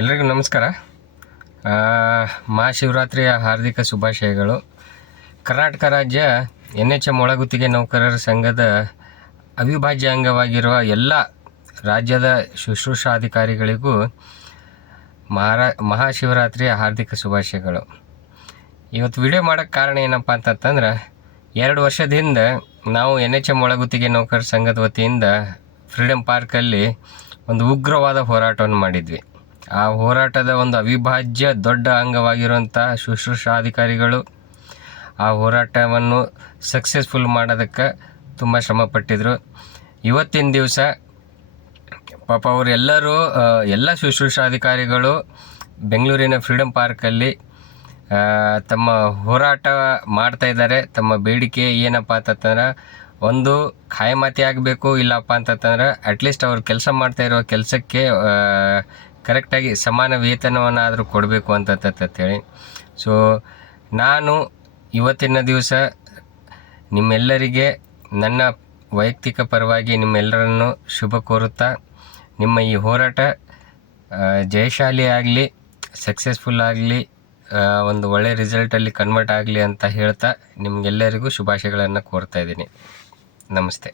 ಎಲ್ರಿಗೂ ನಮಸ್ಕಾರ. ಮಹಾಶಿವರಾತ್ರಿಯ ಹಾರ್ದಿಕ ಶುಭಾಶಯಗಳು. ಕರ್ನಾಟಕ ರಾಜ್ಯ NHM ಒಳಗುತ್ತಿಗೆ ನೌಕರರ ಸಂಘದ ಅವಿಭಾಜ್ಯ ಅಂಗವಾಗಿರುವ ಎಲ್ಲ ರಾಜ್ಯದ ಶುಶ್ರೂಷಾಧಿಕಾರಿಗಳಿಗೂ ಮಹಾಶಿವರಾತ್ರಿಯ ಹಾರ್ದಿಕ ಶುಭಾಶಯಗಳು. ಇವತ್ತು ವಿಡಿಯೋ ಮಾಡೋಕ್ಕೆ ಕಾರಣ ಏನಪ್ಪ ಅಂತಂದ್ರೆ, 2 ವರ್ಷದ ಹಿಂದೆ ನಾವು NHM ಒಳಗುತ್ತಿಗೆ ನೌಕರರ ಸಂಘದ ವತಿಯಿಂದ ಫ್ರೀಡಮ್ ಪಾರ್ಕಲ್ಲಿ ಒಂದು ಉಗ್ರವಾದ ಹೋರಾಟವನ್ನು ಮಾಡಿದ್ವಿ. ಆ ಹೋರಾಟದ ಒಂದು ಅವಿಭಾಜ್ಯ ದೊಡ್ಡ ಅಂಗವಾಗಿರುವಂಥ ಶುಶ್ರೂಷಾಧಿಕಾರಿಗಳು ಆ ಹೋರಾಟವನ್ನು ಸಕ್ಸಸ್ಫುಲ್ ಮಾಡೋದಕ್ಕೆ ತುಂಬ ಶ್ರಮಪಟ್ಟಿದ್ರು. ಇವತ್ತಿನ ದಿವಸ ಪಾಪ ಅವರೆಲ್ಲರೂ ಎಲ್ಲ ಶುಶ್ರೂಷಾಧಿಕಾರಿಗಳು ಬೆಂಗಳೂರಿನ ಫ್ರೀಡಮ್ ಪಾರ್ಕಲ್ಲಿ ತಮ್ಮ ಹೋರಾಟ ಮಾಡ್ತಾಯಿದ್ದಾರೆ. ತಮ್ಮ ಬೇಡಿಕೆ ಏನಪ್ಪ ಅಂತಂದ್ರೆ, ಒಂದು ಖಾಯಮಾತಿ ಆಗಬೇಕು, ಇಲ್ಲಪ್ಪ ಅಂತಂದ್ರೆ ಅಟ್ಲೀಸ್ಟ್ ಅವ್ರು ಕೆಲಸ ಮಾಡ್ತಾಯಿರೋ ಕೆಲಸಕ್ಕೆ ಕರೆಕ್ಟಾಗಿ ಸಮಾನ ವೇತನವನ್ನಾದರೂ ಕೊಡಬೇಕು ಅಂತಂತೇಳಿ. ಸೊ ನಾನು ಇವತ್ತಿನ ದಿವಸ ನಿಮ್ಮೆಲ್ಲರಿಗೆ ನನ್ನ ವೈಯಕ್ತಿಕ ಪರವಾಗಿ ನಿಮ್ಮೆಲ್ಲರನ್ನು ಶುಭ ಕೋರುತ್ತಾ, ನಿಮ್ಮ ಈ ಹೋರಾಟ ಜಯಶಾಲಿ ಆಗಲಿ, ಸಕ್ಸಸ್ಫುಲ್ ಆಗಲಿ, ಒಂದು ಒಳ್ಳೆಯ ರಿಸಲ್ಟಲ್ಲಿ ಕನ್ವರ್ಟ್ ಆಗಲಿ ಅಂತ ಹೇಳ್ತಾ ನಿಮಗೆಲ್ಲರಿಗೂ ಶುಭಾಶಯಗಳನ್ನು ಕೋರ್ತಾ ಇದ್ದೀನಿ. ನಮಸ್ತೆ.